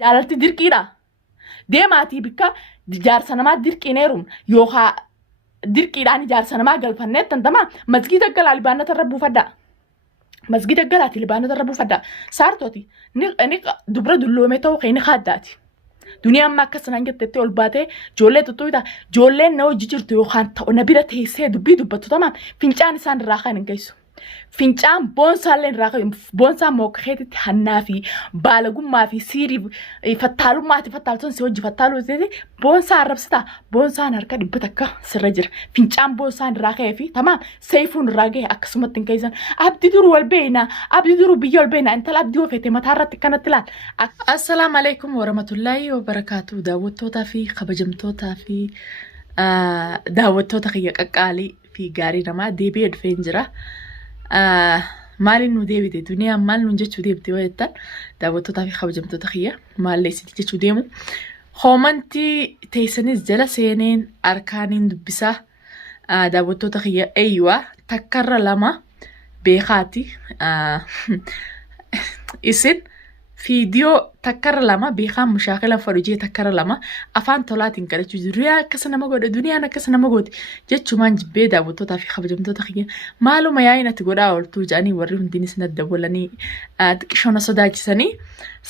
jaalatti dirqiidha deemaatii bikka jaarsa namaa dirqineerum yookaa dirqiidhaan jaarsa namaa galfanneettan tama masgiida galaa libaanata irra buufadha masgiida galaati libaanata irra buufadha saartooti ni dubra dulloome ta'uu kee ni haaddaati duniyaa amma akkasanaan jettetti ol baatee joollee tuttuuta joolleen na hojii jirtu yookaan ta'u na bira teessee dubbii dubbattu tama fincaan isaan irraa kan hin geessu. Fincaan boonsaallee irraa boonsaan mookeetitti hannaa fi baalagummaa fi siirii fattaalummaati fattaaltoon si hojii fattaaluu ta'e boonsaa arrabsita boonsaan harka dhibba takka sirra jira fincaan boonsaan irraa ka'ee fi tamaam seefuun irraa ga'e akkasumatti hin keessan abdii duruu wal beeyna abdii duruu biyya wal beeyna intala abdii ofeete mataa irratti kanatti laal. Assalaamu alaikum warahmatullaahi wabarakaatu daawwattootaa fi kabajamtootaa fi daawwattoota kiyya qaqqaalii fi gaarii namaa deebi'ee dhufee jira. Maalin nu deebite duniyaa maal nu jechuu deebite wayettan daawwattootaa fi kabajamtoota kiyya maallee sitti jechuu deemu hoomantii teessanis jala seeneen arkaaniin dubbisaa daawwattoota kiyya eeyyuwaa takkarra lama beekaati isin fiidiyoo takkarra lama beekaan mushaakila fadhujee takkarra lama afaan tolaatiin kadhachuu jiru duniyaa akkasa nama godhe duniyaan akkasa nama godhe jechumaan jibbee daawwattootaa fi kabajamtoota kiyya maaluma yaa'in ati godhaa ooltuu jedhanii warri hundinis na dabalanii xiqqishoona sodaachisanii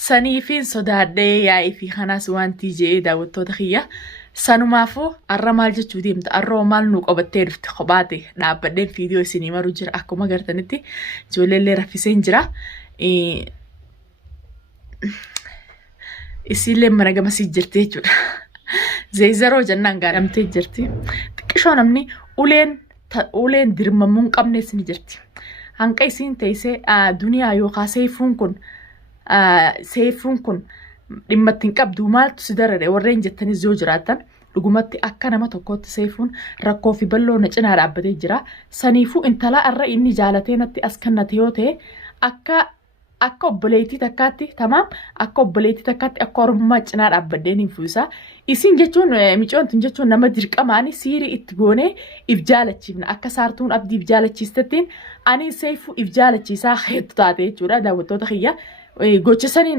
saniifiin sodaadhee yaa'ii fi kanaas wantii je'ee daawwattoota kiyya sanumaafuu arra maal jechuu deemta arroo maal nu qabattee dhufte kophaate dhaabbadheen fiidiyoo isinii maruu jira akkuma gartanitti ijoolleellee raffiseen jira. Isiillee mana gamasii jirti jechuudha. Zeezaroo jennaan gaadhamtee jirti. Xiqqishoo namni uleen dirmamuun qabnees ni jirti. Hanqa isiin teessee duniyaa yookaan seefuun kun dhimma ittiin qabdu maaltu si darare warreen jettanis yoo jiraatan dhugumatti akka nama tokkootti seefuun rakkoo fi balloo na cinaa dhaabbatee jira. Saniifuu intala irra inni jaalatee natti as kannate yoo ta'e akka obboleettii takkaatti tamaam akka obboleettii takkaatti akka ormummaa cinaa dhaabbadheen hin fuusaa isin jechuun micoontin jechuun nama dirqamaani siirii itti goonee if jaalachiifna akka saartuun abdii if jaalachiistettiin ani seefuu if jaalachiisaa hedduu taate jechuudha daawwattoota kiyya gocha sanii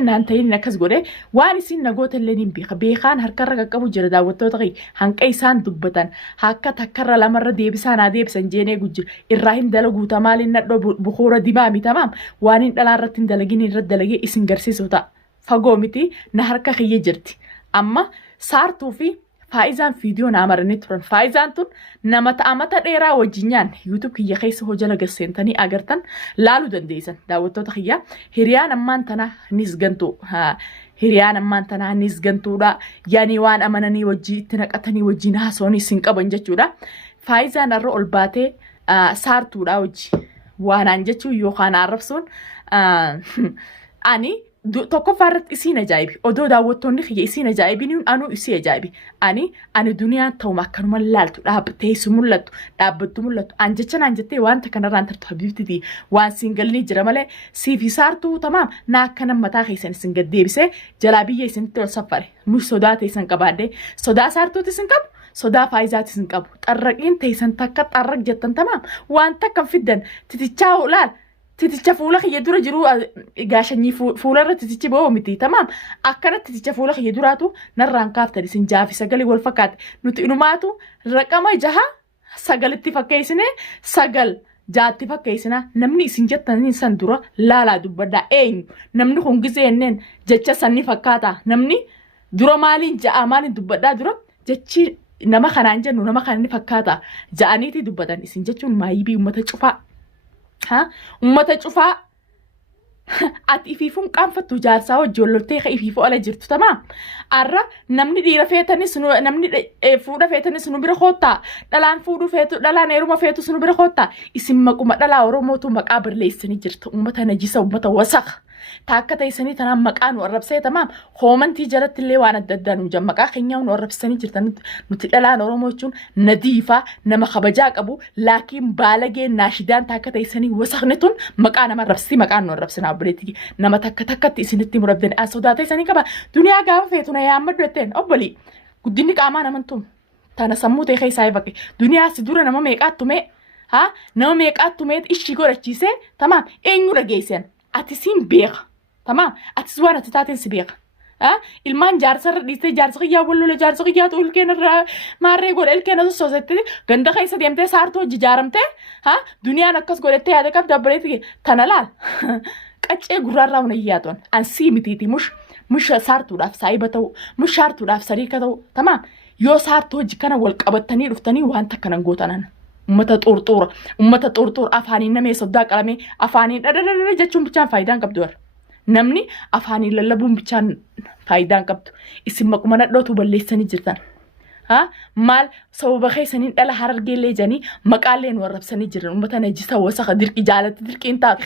naan ta'in akkas godhe waan isin nagoota illee hin beekaan harkarra qaqqabu jira daawwattoota kiyya hanqa isaan dubbatan akka takkarra lamarra deebisaa deebisan jeenee gujjira irraa hin dalaguuta maaliin nadhoo bukuura dibaami tamaam waan hin dhalaa irratti hin dalagin irratti dalagee isin garsiisu ta'a fagoo miti na harka kiyya jirti amma saartuu fi faayizaan fiidiyoo naa maranii turan faayizaan tun nama ta'amata dheeraa wajjinyaan yuutuub kiyya keessa hojala gasseentanii agartan laaluu dandeessan daawwattoota kiyya hiriyaan ammaan tanaa nis gantuudha yaani waan amananii wajjii itti naqatanii wajjiin haasoonii sin qaban jechuudha faayizaan irra ol baatee saartuudha wajji waanaan jechuun yookaan arrabsuun ani tokkoffaa irratti isiin ajaa'ibi odoo daawwattoonni kiyya isiin ajaa'ibiin anuu isii ajaa'ibi ani duniyaan ta'uma akkanuma laaltu dhaabbatteessu mul'attu dhaabbattu mul'attu an jettee wanta kanarraan tartu habiibtiti waan siin galanii jira malee siifi saartuu tamaam naa akkana mataa keessan isin gaddeebisee jalaa biyya isinitti ol saffare nuyi sodaa teessan qabaadde sodaa saartuuti isin qabu sodaa faayizaati isin qabu xarraqiin teessan takka xarraq jettan tamaam waan takkan fiddan titichaa laal titicha fuula kiyya dura jiru gaashanyii fuula irra titichi ba'oo miti tamaam akkana titicha fuula kiyya duraatu narraan kaaftan isin jaafi sagalee wal fakkaate nuti inumaatu raqama jaha sagalitti fakkeessine sagal jaatti fakkeessina namni isin jettanii san dura laalaa dubbaddaa eenyu namni kun giseenneen jecha sanni fakkaata namni dura maaliin ja'a maaliin dubbaddaa dura jechi nama kanaan jennu nama kanaan fakkaata ja'aniiti dubbatan isin jechuun maayibii uummata cufaa. Ummata cufaa ati ifiifuun qaanfattu jaarsaa wajji walloltee ifiifuu ala jirtu tamaam arra namni dhiira feetanis namni fuudha feetanis nu bira koottaa dhalaan fuudhu feetu dhalaan heeruma feetu nu bira koottaa isin maquma dhalaa oromootu maqaa birleessanii jirtu ummata najisa ummata wasakha taakka teessanii tanaan maqaa nu arrabsee tamaam hoomantii jalatti illee waan adda addaa nu maqaa keenyaa nu arrabsanii jirtan nuti dhalaan oromoo jechuun nadiifaa nama kabajaa qabu laakiin baalagee naashidaan taakka teessanii wasakni tun maqaa nama arrabsii maqaa nu arrabsinaa obboleetti nama takkatti isinitti murabdan as sodaatee isanii qaba duniyaa gaafa feetu na yaammaddu jetteen obbolii guddinni qaamaa namantuun tana sammuu ta'e keessaa bakke duniyaa si dura nama meeqaattu mee nama meeqaattu mee ishii godhachiisee tamaam eenyu dhageessan ati siin beeka تمام أتسوان تتاتين سبيق ilmaan jaarsarra dhiistee jaarsa qiyyaa wallola jaarsa qiyyaatu ilkeenirraa maarree godha ilkeena sosoosetti ganda keessa deemtee saartuu hojii jaaramtee duniyaan akkas godhattee yaada qabda abboleetti tana laal qaccee gurraarraa huna iyyaatoon ansii mitiiti mush saartuudhaaf saayiba ta'u mush saartuudhaaf sariika ta'u tamaam yoo saartuu hojii kana wal qabattanii dhuftanii wanta kanan gootanan ummata xurxuura afaaniin namee soddaa qalamee afaaniin dhadhadhadha jechuun bichaan faayidaan qabdu warra. Namni afaanii lallabuun bichaan faayidaan qabdu isin maquma nadhootu balleessanii jirtan maal sababa keessaniin dhala harargeellee janii maqaallee nu arrabsanii jiran uummata najisa wasaqa dirqi jaalatti dirqiin taatu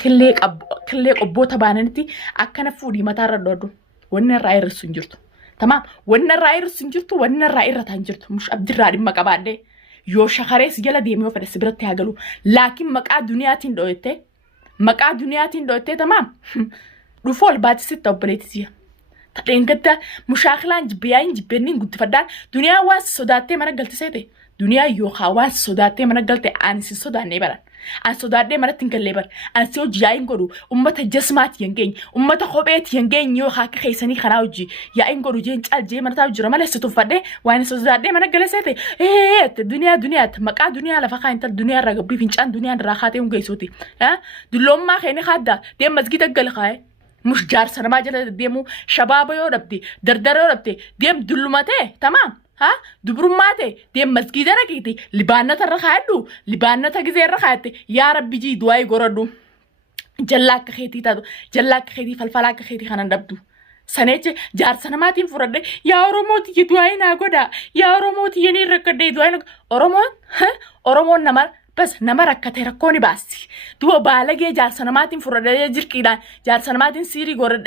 killee qobboota baananitti akkana fuudhii mataarra dhoodhu wanni irraa irrisu hin jirtu tamaam wanni irraa irrisu hin jirtu wanni irraa irrataa hin jirtu mush abdirraa dhimma qabaadhee yoo shakarees jala deemee of fedhe biratti haa galu laakiin maqaa duniyaatiin dho'ettee tamaam dhufol baatisitti obboleettisiya tadheen gadda mushaakilaan jibbiyaayin jibbeenniin guddifadhaan duniyaa waan sodaattee mana galte seete duniyaa yookaan waan sodaattee mana galte ani si sodaannee baran ani sodaadhee manatti hin gallee bar ani si hojii yaayin godhu ummata jasmaati hin geenye ummata kopheeti hin geenye yoo haaka keessanii kanaa hojii yaayin godhu jeen caaljee manataa hojii malee si tuffadhee waan sodaadhee mana galee seete duniyaatti maqaa duniyaa lafa kaa intal duniyaa irraa gabbii fincaan duniyaa irraa kaatee hun geessuuti dulloommaa keenya kaaddaa deem masgida gal kaa'ee. مش جار سنما جل ديمو شباب يوربتي دردر يوربتي ديم دلمته تمام دبرماته ديم مسجد ركيتي لبانة الرخادو لبانة تجزي الرخاتي يا ربي جي دواي غردو جلاك خيتي تادو جلاك خيتي فالفلاك خيتي خنا نبدو سنة جار سنماتين فرد يا روموتي دواي ناقودا يا روموتي يني ركدي دواي أورومون نمر بس نما ركته ركوني باسي تو بالغي جارسنماتين فرده جركيدان جارسنماتين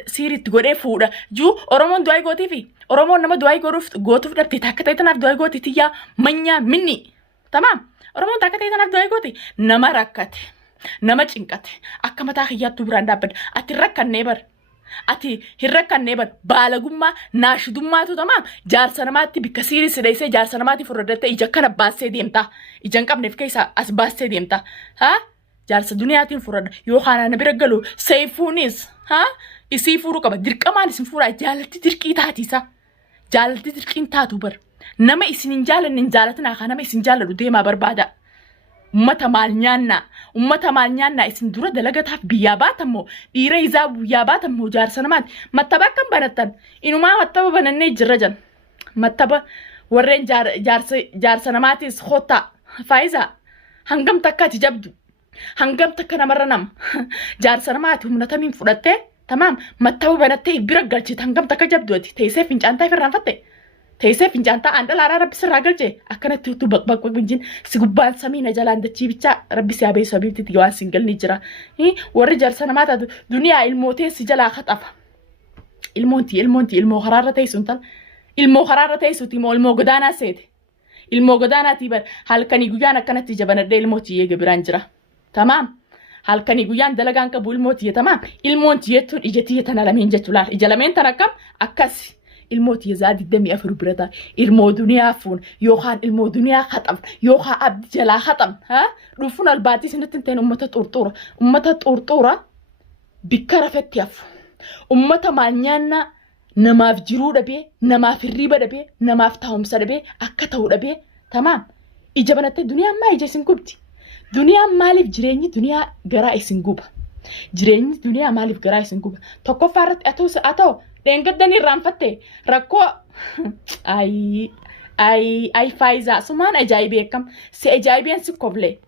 سيري تغوري فودا جو اورومون دوای غوتي في اورومون نما دوای غوتو دبتي تاكتاي تناف دوای غوتي تيا منيا مني تمام اورومون تاكتاي تناف دوای غوتي نما ركته نما چنقته اكمتا خياتو براندابد اتي ركنه بر ati hirrakkanne bad baalagummaa naashidummaatu tamaam jaarsanamaatti bikka siirii sideessee jaarsanamaatti furdattee ija kana baasee deemta ija hin qabneef keessa as baasee deemta jaarsa duniyaatiin furda yoo haana bira galu seefuunis isii furuu qaba dirqamaan isin furaa jaalatti dirqii taatiisa jaalatti dirqiin taatu bar nama isin hin jaalanne hin jaalatin haa nama isin jaalladhu deemaa barbaada. ummata maal nyaanna isin dura dalagataaf biyyaa baatamoo dhiira isaa biyyaa baatamoo jaarsanamaatti mattaba akkam banattan inumaa mattaba banannee jirra jan mattaba warreen jaarsanamaatis hotta faayisaa hangam takkaati jabdu hangam takka namarra nama jaarsanamaatti humna tamiin fudhattee tamaam mattaba banattee bira galchite hangam takka jabduati teessee fincaantaa irraanfatte. Teessee fincaantaa aan dhalaaraa rabbi sirraa galchee akkanatti utuu baqbaq binjin si gubbaan samiina jalaan dachii bichaa rabbi si abeessu abiibtitti waan siin galni jira warri jaarsanamaaa taatu duniyaa ilmootee si jalaa qaxafa ilmoonti ilmoo karaarra teessu tal ilmoo karaarra teessuti moo ilmoo godaanaa seete ilmoo godaanaatii bar halkanii guyyaan akkanatti jabanadhee ilmooti eega biraan jira tamaam halkanii guyyaan dalagaan qabu ilmooti tamaam ilmoonti jettuun ijatti tana lameen jechuu laal ija lameen tan akkam akkasi. الموت يزاد الدم أفر بردا المو دنيا فون يوخان المو دنيا ختم يوخا عبد جلا ختم رفون الباتي سنة تنتين أمتا طورطورة بكرفت يف أمتا مالنيانا نما في جرود بي نما في الريبة بي نما في تهم سر بي أكتو بي تمام إجابنات الدنيا ما يجي سنكوبتي دنيا مالف جريني دنيا جرائي سنكوب جريني دنيا مالف جرائي سنكوب تكو فارت أتو دنگدني رانفتة ركو أي فايزة سمان أجايبي كم سأجايبين سكوبلي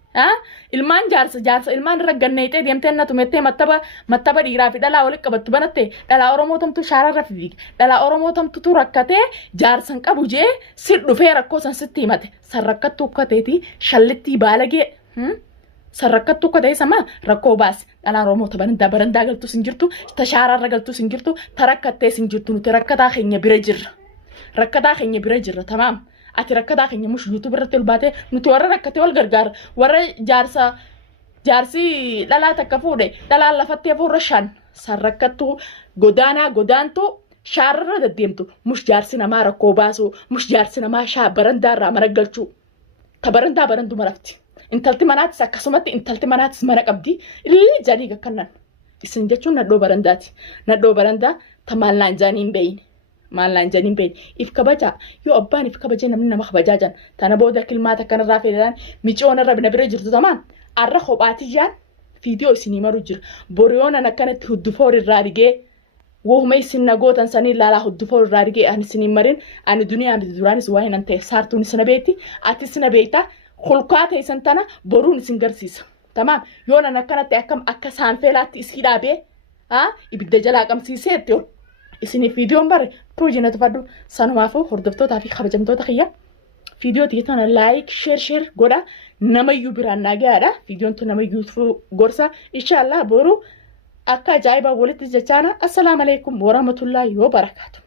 ilmaan jaarsa ilmaan ragganneetee deemteenna tumettee mattaba dhiiraa fi dhalaa walitti qabattu banattee dhalaa Oromoo tamtu shaararra fiigi dhalaa Oromoo tamtu rakkatee jaarsan qabu jee si dhufee rakkoo san sitti himate san rakkattu ukkateeti shallitti baalagee sarrakkattu akka ta'e sama rakkoo baas dhalaa Oromoo barandaa galtu sin jirtu tashaararra galtu sin jirtu tarakkattee sin jirtu nuti rakkataa keenya bira jirra tamaam ati rakkataa keenya mush YouTube irratti ol baatee nuti warra rakkatee wal gargaara warra jaarsi dhalaa takka fuudhe dhalaa lafattee fuudhe shan sarrakkattu godaantu shaararra deddeemtu mush jaarsi namaa rakkoo baasu mush jaarsi namaa barandaarraa mana galchuu barandu marafti. Intalti manaatis akkasumatti intalti manaatis mana qabdi illee jadii gakkannan isin jechuun nadhoo barandaati. Nadhoo barandaa ta maallaan jaaniin beeyne. Maallaan jaaniin beeyne. If kabajaa yoo abbaan if kabajee namni nama kabajaa jaan tana booda kilmaata kanarraa fedhan micoon irra bina bira jirtu tamaan arra kophaati jaan fiidiyoo isinii maru jira. Boriyoonan akkanatti huddufoor irraa dhigee wohuma isin nagootan sanii laalaa huddufoor irraa dhigee ani isinii marin ani duniyaa duraanis waa hinan ta'e saartuun isina beetti ati isina beeyta kulkaata isan tana boruun isin garsiisa. Tamam yoo nan akkanatti akka saanfeelaatti isii dhaabee ibidda jalaa qabsiiseetti isinii fiidiyoon bare piroojiinatu fadhu sanumaafuu hordoftootaa fi kabajamtoota kiyya fiidiyoo tiyya laayik sheer godha namayyuu biraan naagaadha fiidiyoon tun namayyuu gorsa inshaallah boru akka ajaa'ibaa walitti jechaana assalaamu alaikum warahmatullaahi wabarakaatu.